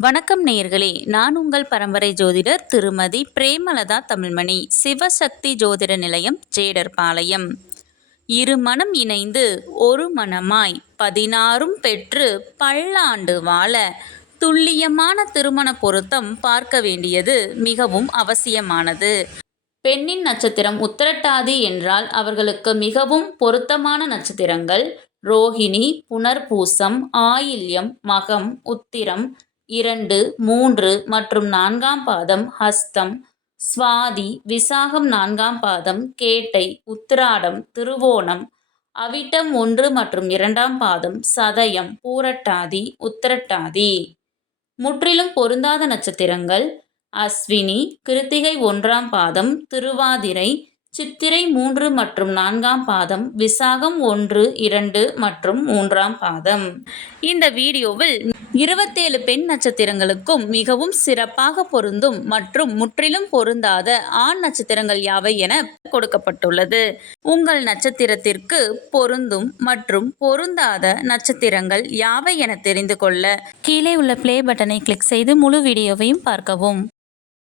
வணக்கம் நேயர்களே, நான் உங்கள் பரம்பரை ஜோதிடர் திருமதி பிரேமலதா தமிழ்மணி, சிவசக்தி ஜோதிட நிலையம், ஜேடர்பாளையம். இரு மனம் இணைந்து ஒரு மனமாய் 16ம் பெற்று பல்லாண்டு வாழ துல்லியமான திருமண பொருத்தம் பார்க்க வேண்டியது மிகவும் அவசியமானது. பெண்ணின் நட்சத்திரம் உத்திரட்டாதி என்றால் அவர்களுக்கு மிகவும் பொருத்தமான நட்சத்திரங்கள் ரோகிணி, புனர்பூசம், ஆயில்யம், மகம், உத்திரம் 2, 3 மற்றும் 4ஆம் பாதம், ஹஸ்தம், சுவாதி, விசாகம் 4ஆம் பாதம், கேட்டை, உத்திராடம், திருவோணம், அவிட்டம் 1 மற்றும் 2ஆம் பாதம், சதயம், பூரட்டாதி, உத்திரட்டாதி. முற்றிலும் பொருந்தாத நட்சத்திரங்கள் அஸ்வினி, கிருத்திகை 1ஆம் பாதம், திருவாதிரை, சித்திரை 3 மற்றும் 4ஆம் பாதம், விசாகம் 1, 2 மற்றும் 3ஆம் பாதம். இந்த வீடியோவில் 27 பெண் நட்சத்திரங்களுக்கும் மிகவும் சிறப்பாக பொருந்தும் மற்றும் முற்றிலும் பொருந்தாத ஆண் நட்சத்திரங்கள் யாவை என கொடுக்கப்பட்டுள்ளது. உங்கள் நட்சத்திரத்திற்கு பொருந்தும் மற்றும் பொருந்தாத நட்சத்திரங்கள் யாவை என தெரிந்து கொள்ள கீழே உள்ள பிளே பட்டனை கிளிக் செய்து முழு வீடியோவையும் பார்க்கவும்.